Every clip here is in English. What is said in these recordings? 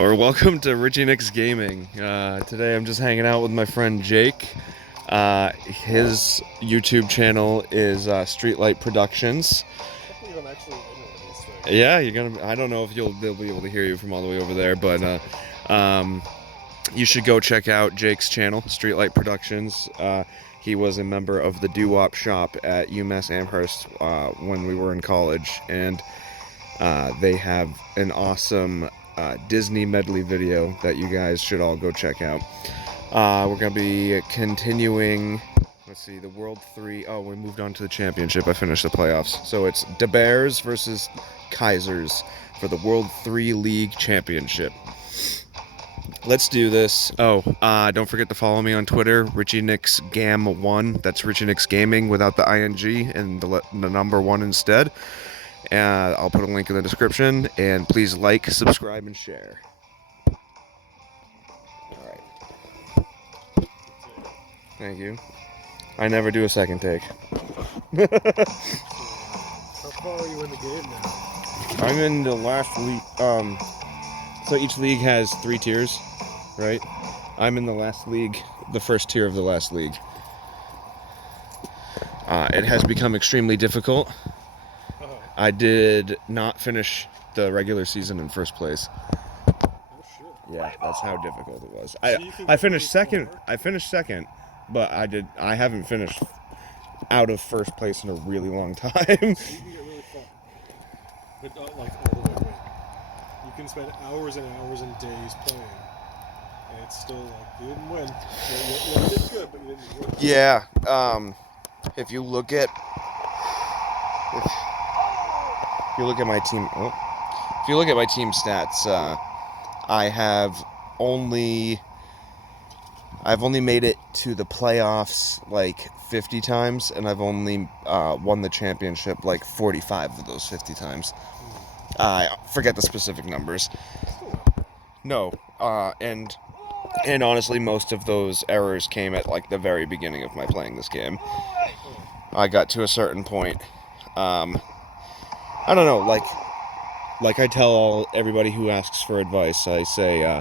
Or welcome to Richie Nick's Gaming. Today I'm just hanging out with my friend Jake. His YouTube channel is Streetlight Productions. I can't believe I'm actually in one of these things. Yeah, you're gonna. I don't know if they'll be able to hear you from all the way over there, but you should go check out Jake's channel, Streetlight Productions. He was a member of the doo-wop shop at UMass Amherst when we were in college, and they have an awesome Disney medley video that you guys should all go check out. We're going to be continuing, let's see, the World 3. Oh, we moved on to the championship. I finished the playoffs. So it's De Bears versus Kaisers for the World 3 League Championship. Let's do this. Oh, don't forget to follow me on Twitter, Richie Nick's Gam1. That's Richie Nick's Gaming without the ing and the number 1 instead. I'll put a link in the description, and please like, subscribe, and share. Alright. Thank you. I never do a second take. How far are you in the game now? I'm in the last league. So each league has 3 tiers, right? I'm in the last league, the first tier of the last league. It has become extremely difficult. I did not finish the regular season in first place. Oh shit. Yeah, that's how difficult it was. So I finished second. I finished second, but I haven't finished out of first place in a really long time. So you can get really far, but not like all the way win. You can spend hours and hours and days playing, and it's still like you didn't win. You did good, but you didn't win. Yeah. If you look at my team, if you look at my team stats, I've only made it to the playoffs like 50 times, and I've only won the championship like 45 of those 50 times. I forget the specific numbers. No, and honestly, most of those errors came at like the very beginning of my playing this game. I got to a certain point. I don't know, like I tell everybody who asks for advice, I say,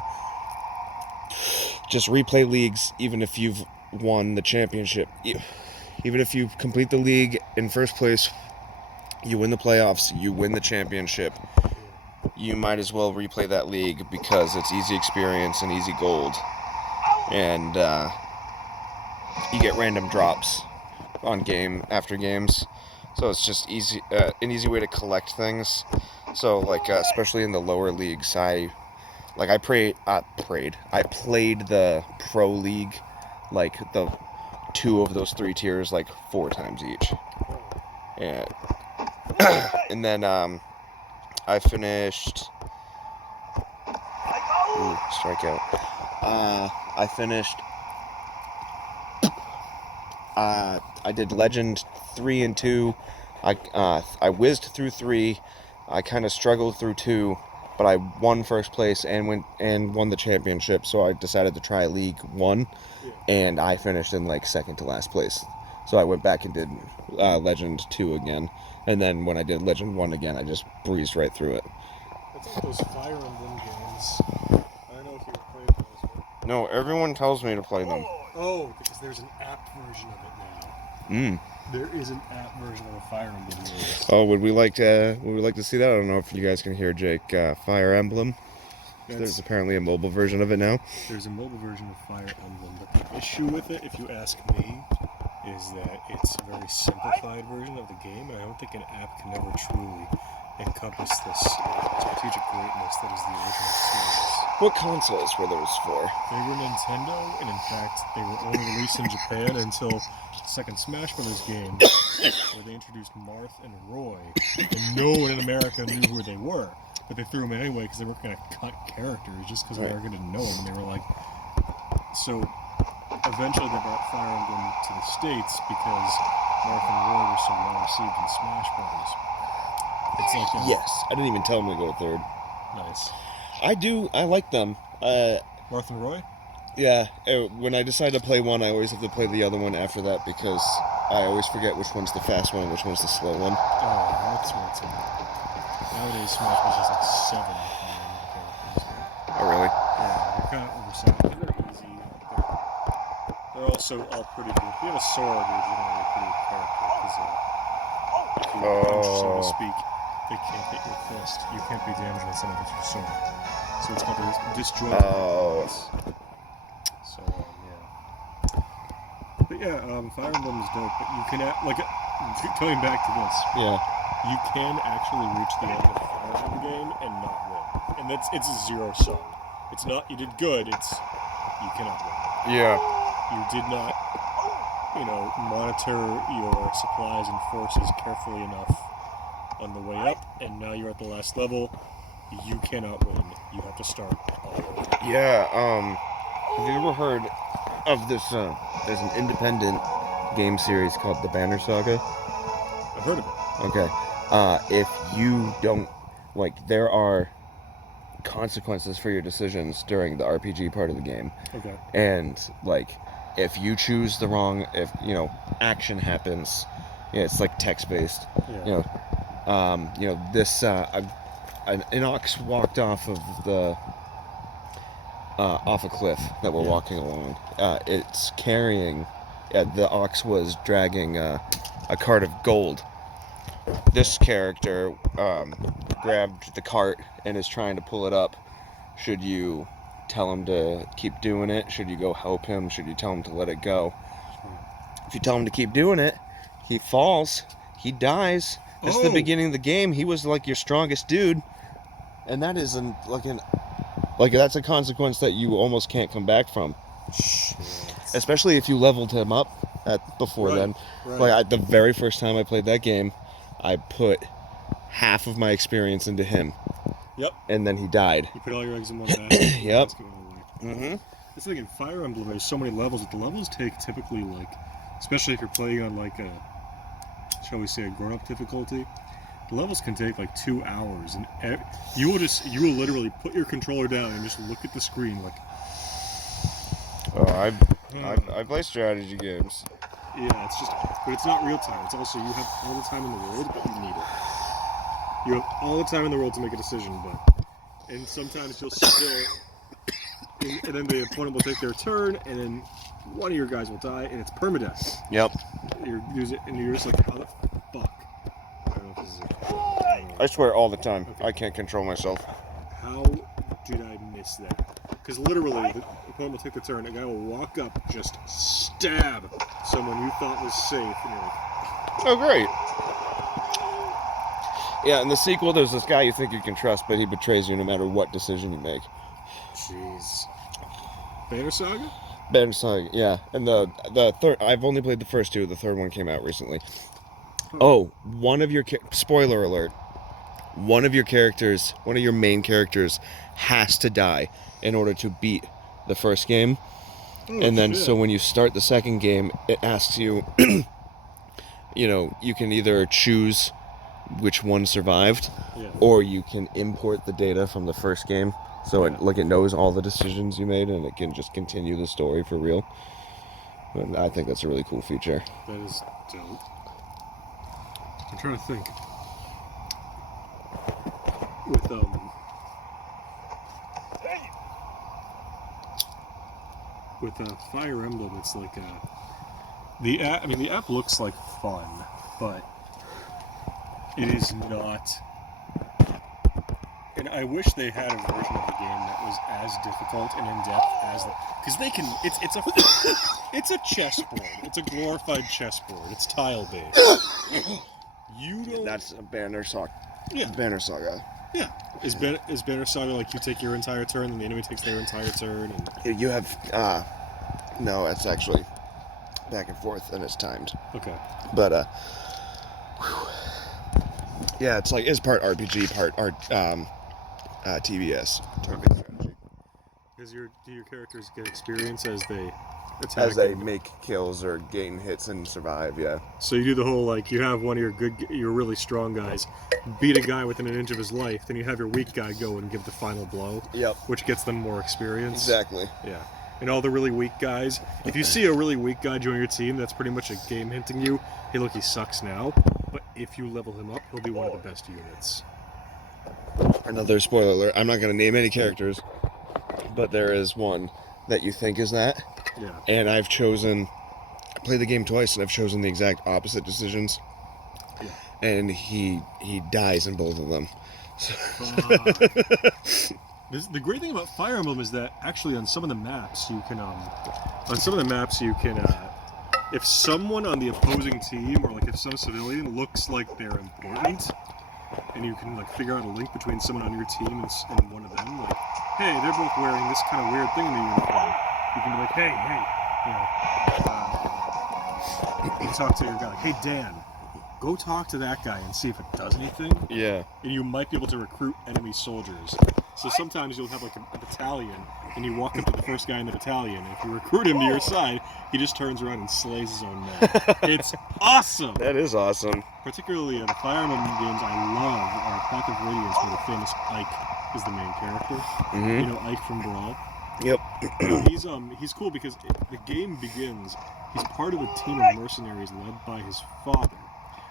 just replay leagues, even if you've won the championship. Even if you complete the league in first place, you win the playoffs, you win the championship, you might as well replay that league because it's easy experience and easy gold. And you get random drops on game after games. So it's just an easy way to collect things. So like especially in the lower leagues, I played the pro league, like the 2 of those 3 tiers, like 4 times each. And then I finished. Ooh, strikeout. I finished. I did Legend 3 and 2. I whizzed through 3. I kind of struggled through 2, but I won first place and won the championship. So I decided to try League 1, and I finished in like second to last place. So I went back and did Legend 2 again, and then when I did Legend 1 again, I just breezed right through it. That's like those Fire Emblem games. I don't know if you were playing those. But... No, everyone tells me to play them. Oh, because there's an app version of it now. There is an app version of a Fire Emblem game. Oh, would we like to see that? I don't know if you guys can hear Jake. Fire Emblem. There's apparently a mobile version of it now. There's a mobile version of Fire Emblem, but the issue with it, if you ask me, is that it's a very simplified version of the game, and I don't think an app can ever truly encompass this strategic greatness that is the original series. What consoles were those for? They were Nintendo, and in fact, they were only released in Japan until the second Smash Bros. Game, where they introduced Marth and Roy, and no one in America knew who they were, but they threw them in anyway because they weren't going to cut characters just because America didn't know them, and they were like... So, eventually they brought Fire Emblem to the States because Marth and Roy were so well received in Smash Bros. It's like yes, I didn't even tell them to go third. Nice. I like them. Marth and Roy? Yeah, when I decide to play one, I always have to play the other one after that because I always forget which one's the fast one and which one's the slow one. Oh, that's what it's in. Nowadays, Smash Bros. Has like 7 characters. Oh, really? Yeah, they're kind of oversaturated. They're easy. They're also all pretty good. If you have a sword, you're generally a pretty good character, because if you punch, so to speak, they can't hit your fist. You can't be damaged when someone hits your sword. So it's called the disjointed. Oh. So, yeah. But yeah, Fire Emblem is dope, but you can, going back to this, Yeah. you can actually reach the end of the Fire Emblem game and not win. And it's a zero sum. It's not, you did good, it's, you cannot win. Yeah. You did not, monitor your supplies and forces carefully enough on the way up, and now you're at the last level. You cannot win. You have to start all over. Yeah, have you ever heard of this, there's an independent game series called the Banner Saga? I've heard of it. Okay. If you don't, there are consequences for your decisions during the RPG part of the game. Okay. And, if you choose the wrong, action happens, it's like text-based. Yeah. This, an ox walked off of off a cliff that we're walking along. It's carrying, the ox was dragging a cart of gold. This character grabbed the cart and is trying to pull it up. Should you tell him to keep doing it? Should you go help him? Should you tell him to let it go? If you tell him to keep doing it, he falls, he dies. This is the beginning of the game. He was your strongest dude, and that is that's a consequence that you almost can't come back from. Shit. Especially if you leveled him up before then. Right. The very first time I played that game, I put half of my experience into him. Yep. And then he died. You put all your eggs in one basket. Yep. Mm-hmm. It's like in Fire Emblem, there's so many levels that the levels take typically especially if you're playing on shall we say, a grown-up difficulty, the levels can take 2 hours, and you will literally put your controller down and just look at the screen I play strategy games. Yeah, but it's not real time. It's also, you have all the time in the world, but you need it. You have all the time in the world to make a decision, and sometimes you'll still, and then the opponent will take their turn, and then one of your guys will die, and it's permadeath. Yep. You're just how the fuck? I don't know if this is I swear all the time. Okay. I can't control myself. How did I miss that? Because literally, the opponent will take the turn, a guy will walk up, just stab someone you thought was safe, and you're like, oh, great. Yeah, in the sequel, there's this guy you think you can trust, but he betrays you no matter what decision you make. jeez. Banner Saga? Banner Saga, yeah. And the third, I've only played the first two. The third one came out recently. Oh, spoiler alert. One of your main characters has to die in order to beat the first game. And then, so when you start the second game, it asks you, you can either choose which one survived, or you can import the data from the first game. So it knows all the decisions you made, and it can just continue the story for real. And I think that's a really cool feature. That is dope. I'm trying to think. With Fire Emblem, it's the app looks like fun, but it is not. And I wish they had a version of the game that was as difficult and in depth as because they can. It's a chessboard. It's a glorified chessboard. It's tile based. You don't. That's a Banner Saga. Yeah. Banner Saga. Yeah. Is Banner Saga you take your entire turn and the enemy takes their entire turn? And... You have, no, it's actually back and forth and it's timed. Okay. But, yeah, it's part RPG, part TBS. Target strategy. Do your characters get experience as they attack? As they make kills or gain hits and survive, yeah. So you do the whole, you have one of your really strong guys beat a guy within an inch of his life, then you have your weak guy go and give the final blow. Yep. Which gets them more experience. Exactly. Yeah. and all the really weak guys. If you see a really weak guy join your team, that's pretty much a game hinting you, hey look, he sucks now, but if you level him up, he'll be one of the best units. Another spoiler alert. I'm not going to name any characters, but there is one that you think is that. Yeah. And I played the game twice, and I've chosen the exact opposite decisions. Yeah. And he dies in both of them. The great thing about Fire Emblem is that actually on some of the maps you can if someone on the opposing team, or like if some civilian looks like they're important, and you can like figure out a link between someone on your team and one of them, like, hey, they're both wearing this kind of weird thing in the uniform. You can be like, hey, you talk to your guy, like, hey, Dan, go talk to that guy and see if it does anything. Yeah. And you might be able to recruit enemy soldiers. So sometimes you'll have like a battalion, and you walk up to the first guy in the battalion, and if you recruit him to your side, he just turns around and slays his own men. It's awesome! That is awesome. Particularly the Fire Emblem games I love are Path of Radiance, where the famous Ike is the main character. Mm-hmm. You know Ike from Brawl? Yep. He's cool because the game begins, he's part of a team of mercenaries led by his father.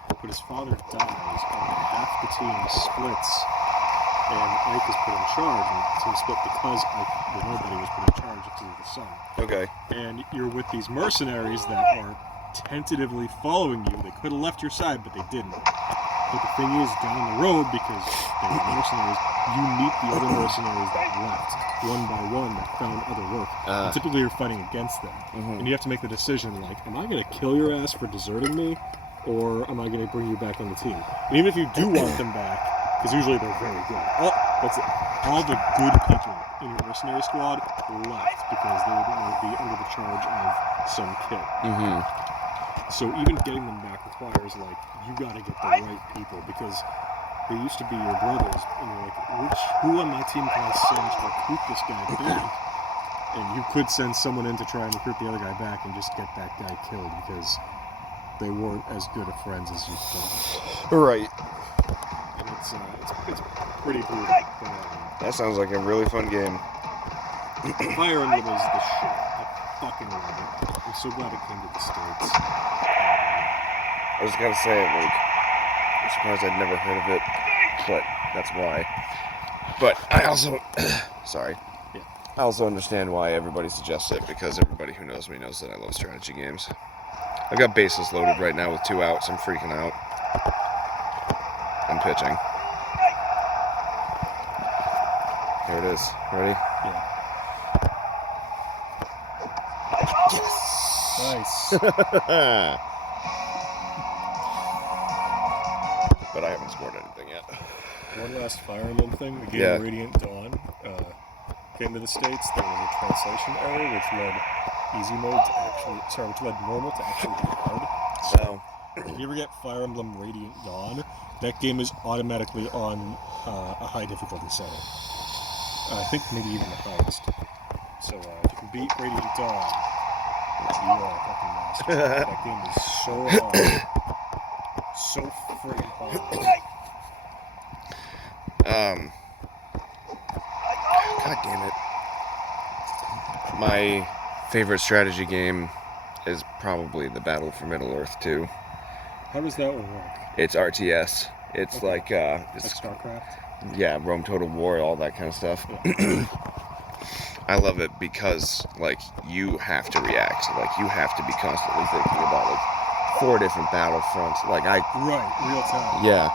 But his father dies, and half the team splits, and Ike is put in charge, and the team split because the nobody was put in charge through the son. Okay. And you're with these mercenaries that are tentatively following you. They could have left your side, but they didn't. But the thing is, down the road, because they were mercenaries, you meet the other mercenaries that left, one by one, that found other work. And typically you're fighting against them. Mm-hmm. And you have to make the decision, like, am I going to kill your ass for deserting me? Or am I going to bring you back on the team? And even if you do want them back, because usually they're very good. That's it. All the good people in your mercenary squad left because they would be under the charge of some kid. Mm-hmm. So even getting them back requires, like, you got to get the right people, because they used to be your brothers, and you're like, who on my team can I send to recruit this guy back? And you could send someone in to try and recruit the other guy back and just get that guy killed, because they weren't as good of friends as you thought. Right. And it's pretty brutal. But, That sounds like a really fun game. Fire Emblem is the shit. I fucking love it. I'm so glad it came to the States. I was gonna say it, like, I'm surprised I'd never heard of it, but that's why. But I also, sorry. Yeah. I also understand why everybody suggests it, because everybody who knows me knows that I love strategy games. I've got bases loaded right now with 2 outs. I'm freaking out. I'm pitching. Here it is. Ready? Yeah. Yes! Nice. But I haven't scored anything yet. One last Fire Emblem thing. The game Yeah. Radiant Dawn came to the States. There was a translation error which led which led normal to actually be hard. So, If you ever get Fire Emblem Radiant Dawn, that game is automatically on a high difficulty setting. I think maybe even the highest. So if you can beat Radiant Dawn, you are a fucking master. That game is so hard. So friggin' hard. God damn it. My favorite strategy game is probably the Battle for Middle-earth 2. How does that one work? It's RTS. It's Okay. like, Like it's, StarCraft? yeah, Rome Total War, all that kind of stuff. Yeah. I love it because, like, you have to react. Like, you have to be constantly thinking about, like, 4 different battlefronts. Like, Right, real time. yeah,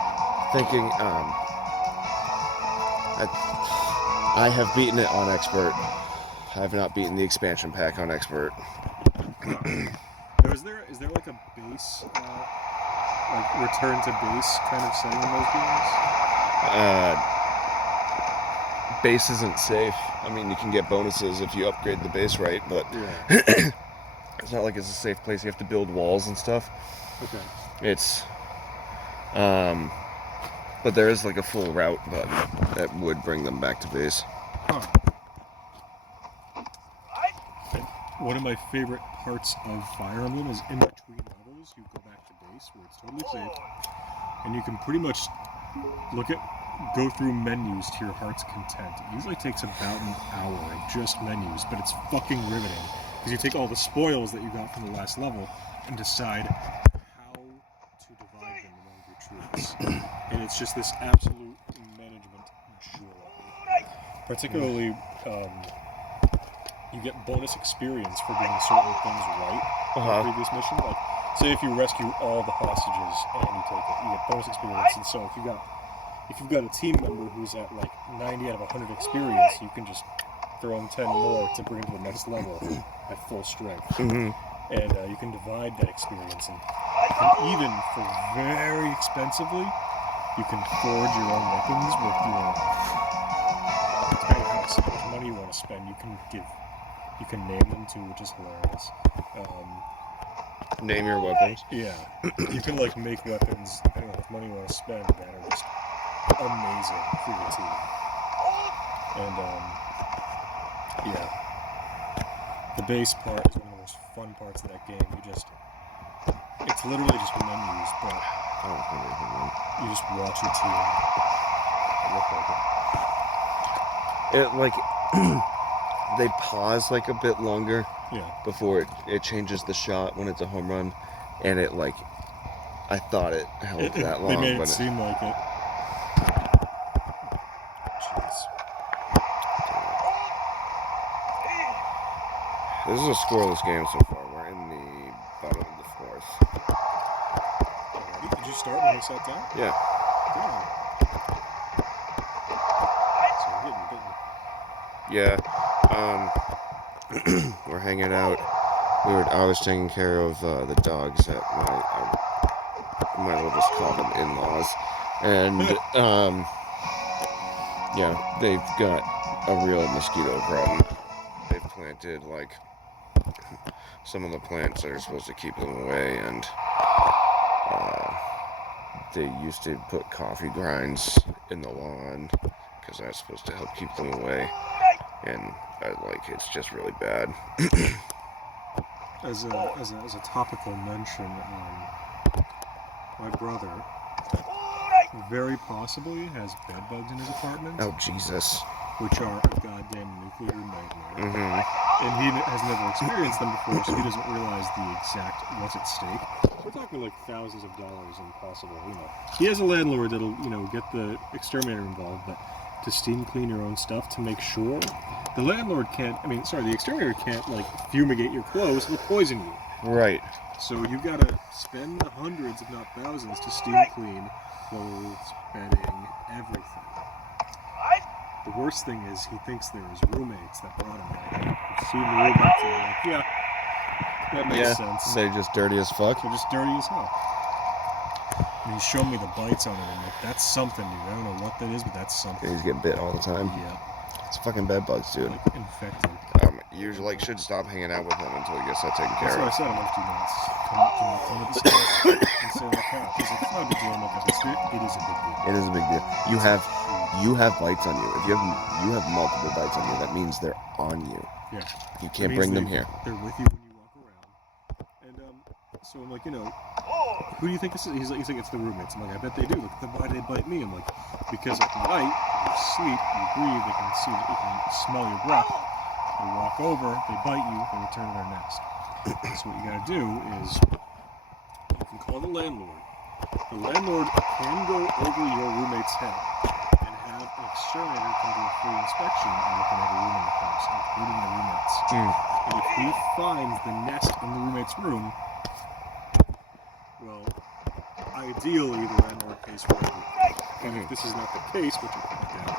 thinking, I have beaten it on Expert. I have not beaten the expansion pack on Expert. Now, is there like a base, like return to base kind of setting in those games? Base isn't safe. I mean, you can get bonuses if you upgrade the base right, but Yeah. it's not like it's a safe place. You have to build walls and stuff. Okay. It's, but there is like a full route button that would bring them back to base. Huh. And one of my favorite parts of Fire Emblem is in between levels, you go back to base where it's totally safe, and you can pretty much look at go through menus to your heart's content. It usually takes about an hour of just menus, but it's fucking riveting because you take all the spoils that you got from the last level and decide how to divide them among your troops. And it's just this absolute management joy. Particularly, you get bonus experience for doing certain things right in the previous mission. Like, say if you rescue all the hostages and you take it, you get bonus experience. And so if you've got a team member who's at like 90 out of 100 experience, you can just throw them 10 more to bring to the next level at full strength. And you can divide that experience, and even for very expensively, you can forge your own weapons with your, depending on how much money you want to spend, you can name them too, which is hilarious. Name your weapons? Yeah. You can like make weapons, depending on how much money you want to spend, that are just amazing for your team. And yeah. The base part is one of the most fun parts of that game. It's literally just menus, but you just watch your team. It like they pause like a bit longer before it changes the shot when it's a home run, and it like I thought it held that long. They made it seem like it. Jeez. This is a scoreless game so far. We're in the bottom of the fourth. Did you start when you sat down? Yeah. Damn. Yeah. We're hanging out. I was taking care of the dogs at I might as well just call them in-laws. And yeah, they've got a real mosquito problem. They've planted like some of the plants that are supposed to keep them away, and they used to put coffee grinds in the lawn because that's supposed to help keep them away, and it's just really bad. As a topical mention, my brother very possibly has bed bugs in his apartment. Oh Jesus! Which are a goddamn nuclear nightmare. And he has never experienced them before, so he doesn't realize the exact what's at stake. We're talking like thousands of dollars in possible, He has a landlord that'll, get the exterminator involved, but to steam clean your own stuff to make sure, the exterminator can't, like, fumigate your clothes, it'll poison you. Right. So you've got to spend the hundreds, if not thousands, to steam clean clothes, bedding, everything. The worst thing is he thinks there's roommates that brought him there. I've seen the roommates and I'm like, yeah, that makes sense. They're just dirty as fuck. They're just dirty as hell. And he's showing me the bites on it, and I'm like, that's something, dude. I don't know what that is, but that's something. He's getting bit all the time. Yeah. It's fucking bed bugs, dude. Like infected. You should stop hanging out with him until he gets that taken care of. That's what I said. I'm like, do not come to this house and say that crap. He's like, it's not a big deal. I'm like, it is a big deal. It is a big deal. You have bites on you. If you have multiple bites on you, that means they're on you. Yeah. You can't bring them here. They're with you when you walk around. And so I'm like, who do you think this is? He's like, it's the roommates. I'm like, I bet they do. Like, then why do they bite me? I'm like, because at night you sleep, you breathe, they can see, they can smell your breath. They walk over, they bite you, they return to their nest. So what you gotta do is, you can call the landlord. The landlord can go over your roommate's head and have an exterminator come do a free inspection and look at every room in the house, including the roommates. And if he finds the nest in the roommate's room, well, ideally the landlord pays for everything. And if this is not the case, which I doubt,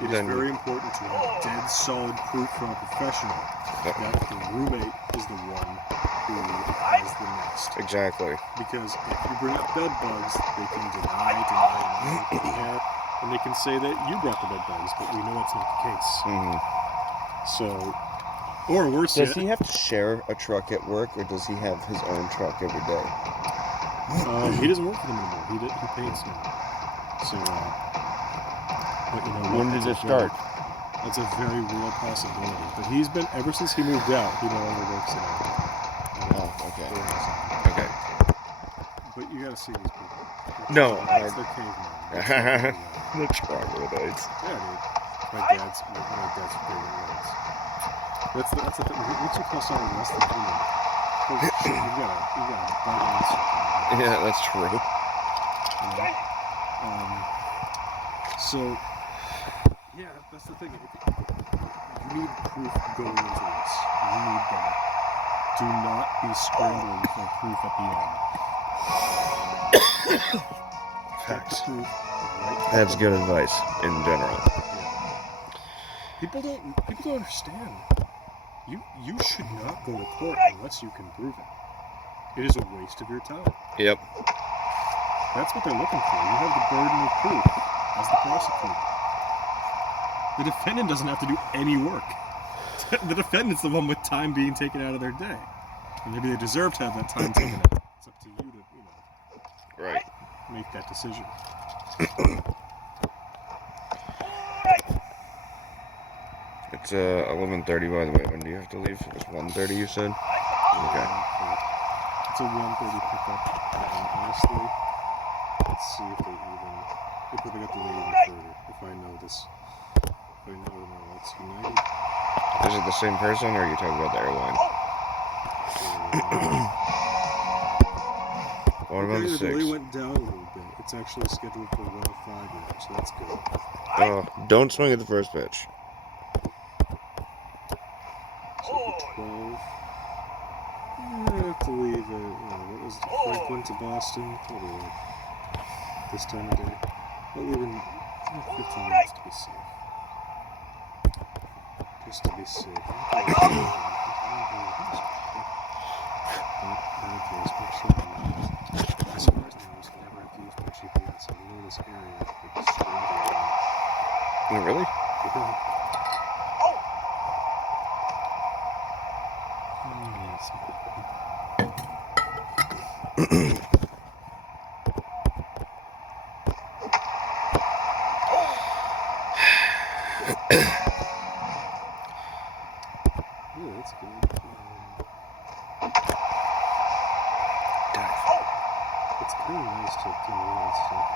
it is very important to have dead solid proof from a professional that the roommate is the one who has the nest. Exactly. Because if you bring up bed bugs, they can deny, and they can say that you brought the bed bugs, but we know that's not the case. So, or worse yet, does he have to share a truck at work, or does he have his own truck every day? He doesn't work for them anymore. He paints now. So, but when did it start? That's a very real possibility. But he's been, ever since he moved out, he no longer works at all. Oh, okay. Okay. But you gotta see these people. No. They're cavemen. The troglodytes. Yeah, dude. My dad's favorite words. That's the thing. Once you call someone less than human, holy shit, you got a bite of insult. Yeah, that's true. You know? So, yeah, that's the thing. You need proof going into this. You need that. Do not be scrambling for proof at the end. Facts. Proof right. That's good advice in general. Yeah. People don't understand. You should not go to court unless you can prove it. It is a waste of your time. Yep. That's what they're looking for. You have the burden of proof as the prosecutor. The defendant doesn't have to do any work. The defendant's the one with time being taken out of their day. And maybe they deserve to have that time taken out. It's up to you to, Right. make that decision. It's 11:30, by the way. When do you have to leave? It's 1:30, you said? Okay. It's a 1:30 pickup. And honestly, let's see if they got delayed even further. If I know this. If I know it's United. Is it the same person, or are you talking about the airline? What about the The 6? delay went down a little bit. It's actually scheduled for 1:05 now, so that's good. Oh, don't swing at the first pitch. So for 12, I have to leave what was it, Franklin to Boston? Probably like this time of day. I'll leave in 15 minutes to be safe. Just to be safe. I'm surprised I almost never have to use my GPS. I know this area like extremely well. Oh, really? Yeah, that's good. It's kind of nice to do all that stuff.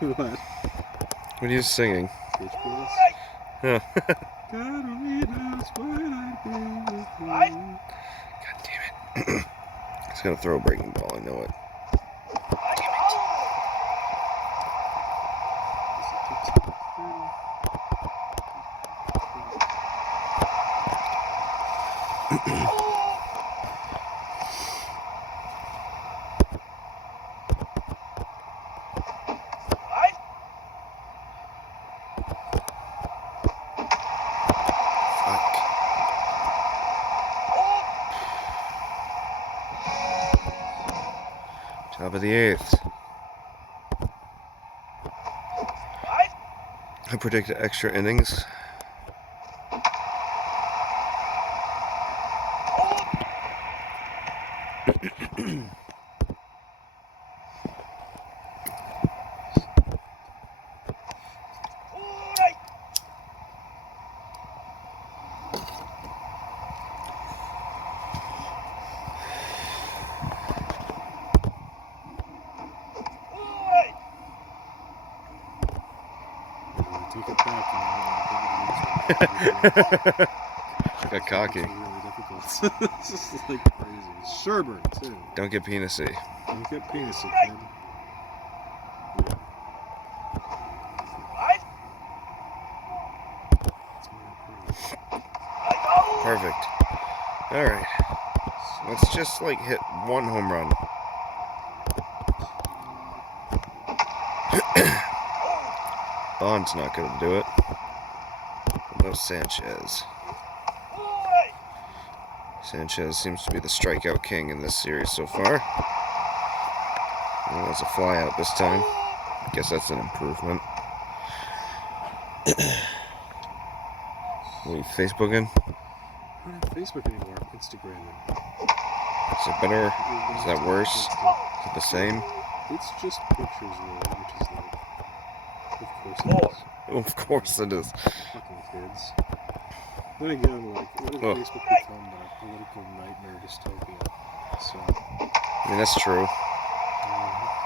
What? What are you singing? Beach Boys? Huh. God only knows what I'd be with you. God damn it. It's gonna throw a breaking ball, I know it. Top of the 8th. I predict extra innings. Take it back. Got cocky. It's really difficult. It's just like crazy. Sherburne, too. Don't get penisy. Don't get penisy, kid. Perfect. Alright. Let's just, like, hit one home run. Bond's not going to do it. What about Sanchez? Sanchez seems to be the strikeout king in this series so far. Well, that's a fly out this time. Guess that's an improvement. What are you Facebooking? I don't have Facebook anymore. I'm Instagramming. Is it better? Is that worse? Is it the same? It's just pictures, really, which is like, of course it is. Oh, of course it is. Fucking kids. Then again, like, what if Facebook become a political nightmare dystopia? So, I mean, that's true.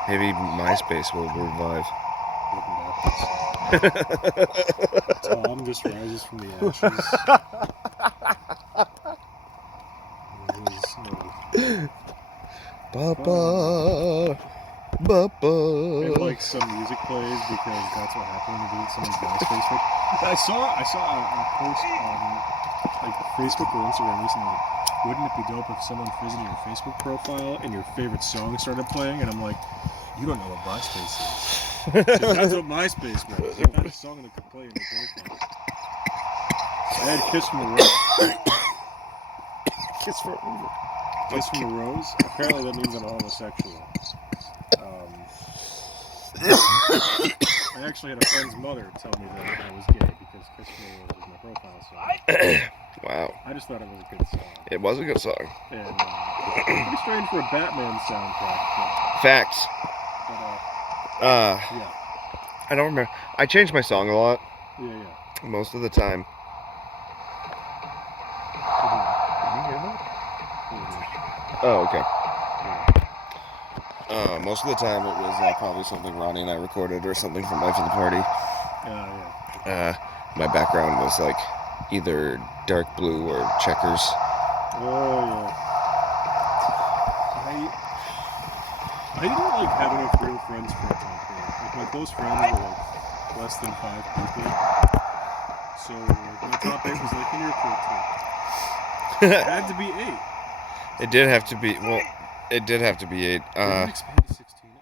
Maybe MySpace will revive. wouldn't that be sad? Tom just rises from the ashes. Papa, Papa. And like some music plays because that's what happened when you visit someone's MySpace page. I saw a post on like Facebook or Instagram recently. Like, wouldn't it be dope if someone visited your Facebook profile and your favorite song started playing? And I'm like, you don't know what MySpace is. 'Cause that's what MySpace was. You had a song that could play in your profile. I had Kiss from the Rose. Kiss from Kiss from the Rose? Apparently that means I'm a homosexual. I actually had a friend's mother tell me that I was gay because Kiss from the Rose was my profile song. Wow. I just thought it was a good song. It was a good song. And pretty strange for a Batman soundtrack. Facts. But yeah. I don't remember. I changed my song a lot. Yeah. Most of the time. Oh, okay. Most of the time it was probably something Ronnie and I recorded or something from Life of the Party. Yeah. My background was like either dark blue or checkers. Oh, yeah. I didn't like have enough real friends for a time period. Like my close friends were like less than 5 people. So like, my top 8 was like in your cool team. It had to be 8. It did have to be. Well, it did have to be 8. Did it expand to 16 at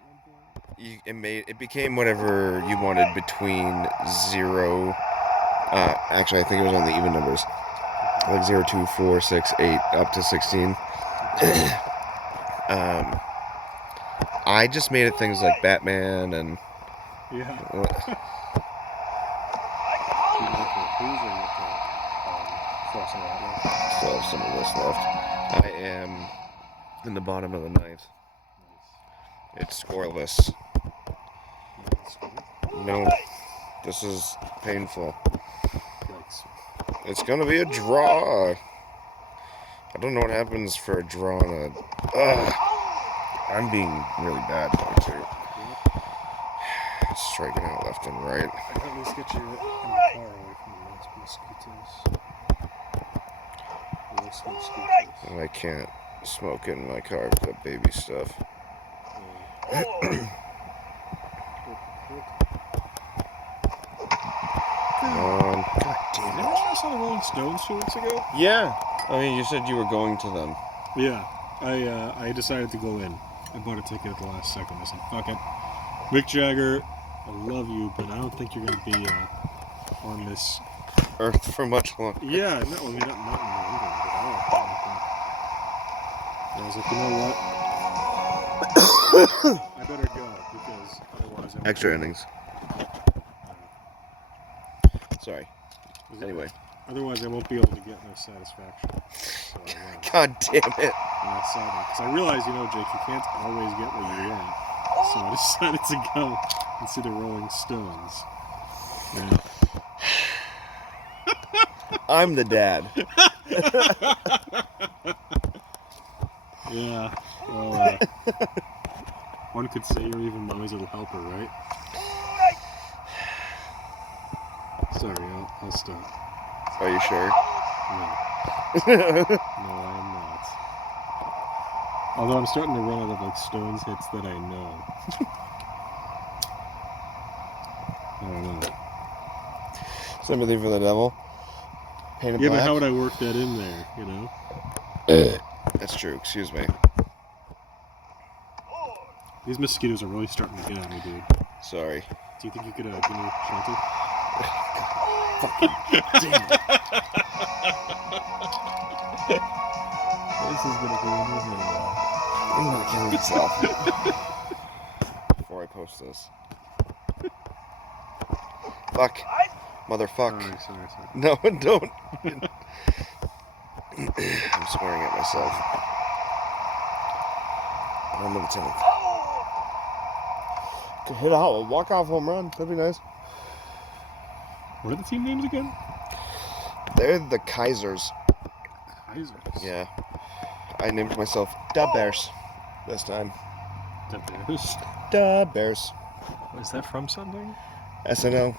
one point? It became whatever you wanted between 0. Actually, I think it was on the even numbers, like 0, 2, 4, 6, 8, up to 16. I just made it things like Batman and. Yeah. Still have some of this left. I am in the bottom of the 9th. It's scoreless. No, this is painful. It's gonna be a draw. I don't know what happens for a draw on a. I'm being really bad though too. Striking out left and right. I can at least get you in the car away from the mosquitoes. And I can't smoke in my car with that baby stuff. Come on. God damn it. Did I saw the Rolling Stones 2 weeks ago? Yeah. I mean, you said you were going to them. Yeah. I decided to go in. I bought a ticket at the last second. I said, fuck it. Mick Jagger, I love you, but I don't think you're going to be on this Earth for much longer. Yeah, no, I mean, not in England at all. I was like, you know what? I better go because otherwise I'm Extra innings. Sorry. Anyway. Otherwise I won't be able to get no satisfaction. So, God damn it. And I saw that. Because I realized, Jake, you can't always get what you want. So I decided to go and see the Rolling Stones. Yeah. I'm the dad. Yeah. Well, one could say you're even mommy's little helper, right? Sorry, I'll stop. Are you sure? No. No, I am not. Although I'm starting to run out of Stones hits that I know. I don't know. Sympathy for the Devil. Painted Yeah, Black. but how would I work that in there, That's true, excuse me. These mosquitoes are really starting to get at me, dude. Sorry. Do you think you could give me shelter? Fucking damn it. This is gonna go in your video. I'm gonna kill myself. Before I post this. Fuck. Motherfuck. Alright, sorry. No, don't. I'm swearing at myself. I'm in the 10th. Could hit a walk-off home run. That'd be nice. What are the team names again? They're the Kaisers. Kaisers. Yeah. I named myself Da Bears this time. The Bears. Da Bears. Is that from something? SNL.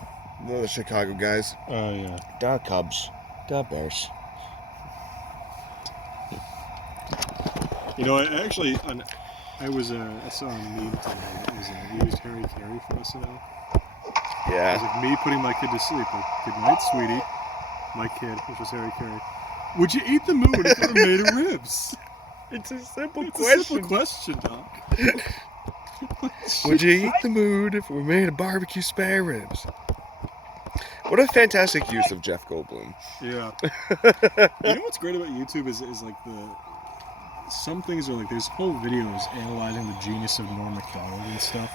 They're the Chicago guys. Oh, yeah. Da Cubs. Da Bears. You know, I actually, I saw a meme today that was we used Harry Carey for SNL. It was Yeah. like me putting my kid to sleep. Like, good night, sweetie. My kid, which was Harry Carey. Would you eat the moon if it were made of ribs? It's a simple It's a simple question, Doc. Would you eat the mood if we made a barbecue spare ribs? What a fantastic use of Jeff Goldblum. Yeah. You know what's great about YouTube is like some things are like there's whole videos analyzing the genius of Norm Macdonald and stuff.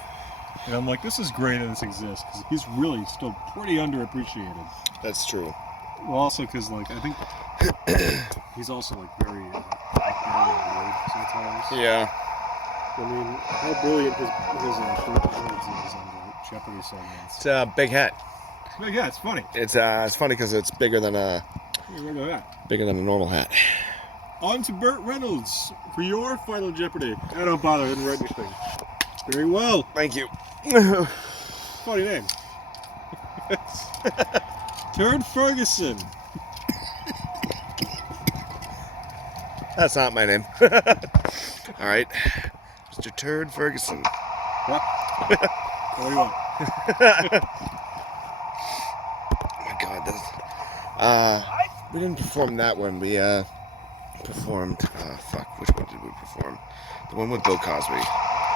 And I'm like, this is great that this exists because he's really still pretty underappreciated. That's true. Well, also because like I think he's also like very weird sometimes. Yeah. I mean, how brilliant his short words is on the Jeopardy segments. It's a big hat. But yeah, it's funny. It's funny because it's bigger than a normal hat. On to Burt Reynolds for your final Jeopardy. I don't bother, I didn't write anything. Very well. Thank you. Funny name. Turd Ferguson. That's not my name. All right, Mr. Turd Ferguson. What? What do you want? Oh my God, that's. We didn't perform that one. We performed. Fuck, which one did we perform? The one with Bill Cosby.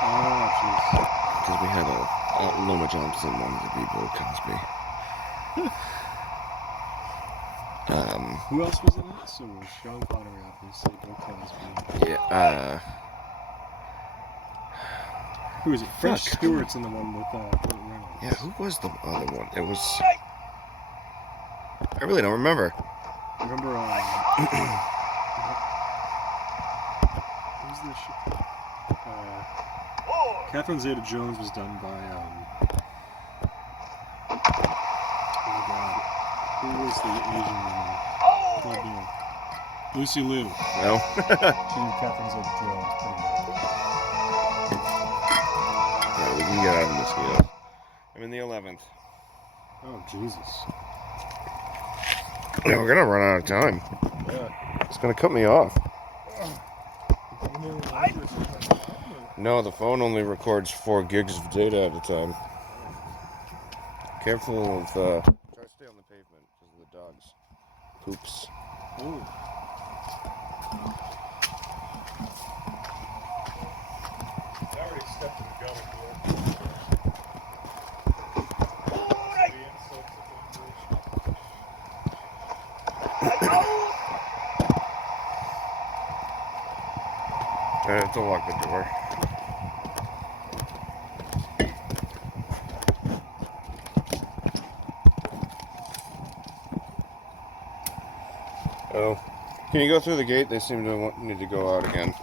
Oh, jeez. Because we had Loma Johnson wanted to be Bill Cosby. Who else was in it? So it was Sean Connery, obviously, Bill Cosby. Yeah. Who is it? French Fuck. Stewart's in the one with Burt Reynolds. Yeah, who was the other one? It was. I really don't remember. Remember, who's this shit? Catherine Zeta-Jones was done by, oh my God. Who was the Asian woman? Lucy Liu. No. She did Catherine Zeta-Jones pretty much. Yeah, we can get out of the mosquitoes. I'm in the 11th. Oh, Jesus. Yeah, we're gonna run out of time. Yeah. It's gonna cut me off. No, the phone only records 4 gigs of data at a time. Careful of, try to stay on the pavement because of the dogs. Poops. Ooh. I already stepped in the gutter here. I have to lock the door. Oh. Can you go through the gate? They seem to need to go out again.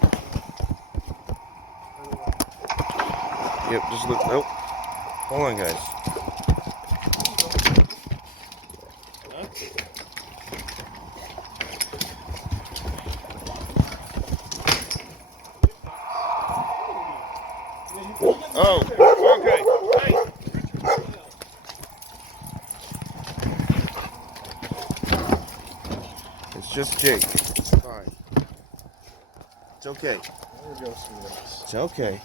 Yep, just look. Nope. Hold on, guys. Oh, okay. It's just Jake. It's fine. It's okay. It's okay.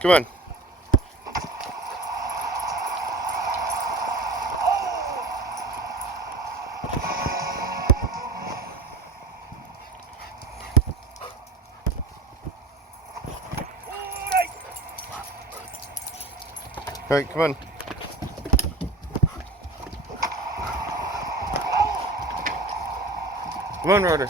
Come on. All right, come on. Come on, Roder.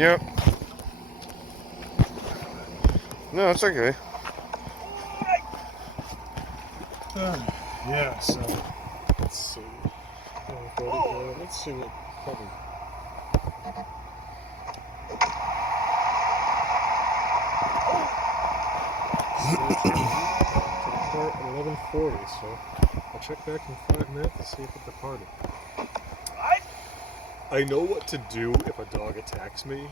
Yep. No, it's okay. Yeah, so let's see. Let's see what probably. To depart at 11:40, so I'll check back in 5 minutes and see if it departed. I know what to do if a dog attacks me.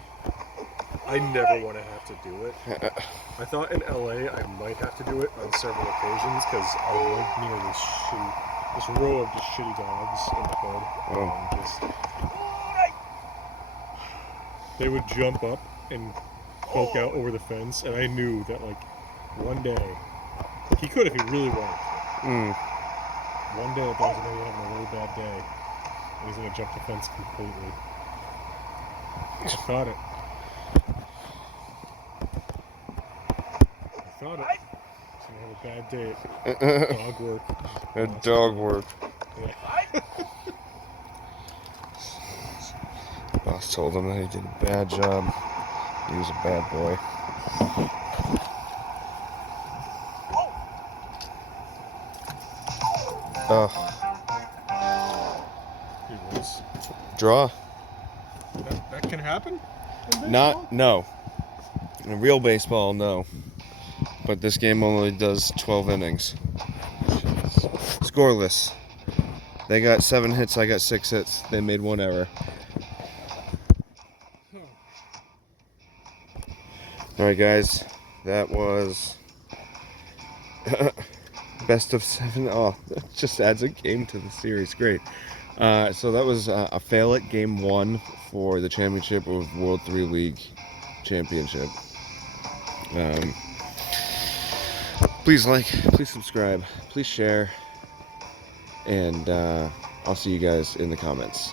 I never want to have to do it. I thought in LA I might have to do it on several occasions because I lived near this row of just shitty dogs in the hood. They would jump up and poke out over the fence, and I knew that like one day, like he could if he really wanted to. One day the dog's gonna be having a really bad day, and he's gonna jump the fence completely. I thought it. He's gonna have a bad day at dog work. At dog work. Yeah. Boss told him that he did a bad job. He was a bad boy. He was. Draw. That can happen? No. In real baseball, no. But this game only does 12 innings. Scoreless. They got 7 hits, I got 6 hits. They made 1 error. Alright guys, that was best of 7. Oh, that just adds a game to the series. Great. So that was a fail at game 1 for the championship of World 3 League Championship. Please like, please subscribe, please share, and I'll see you guys in the comments.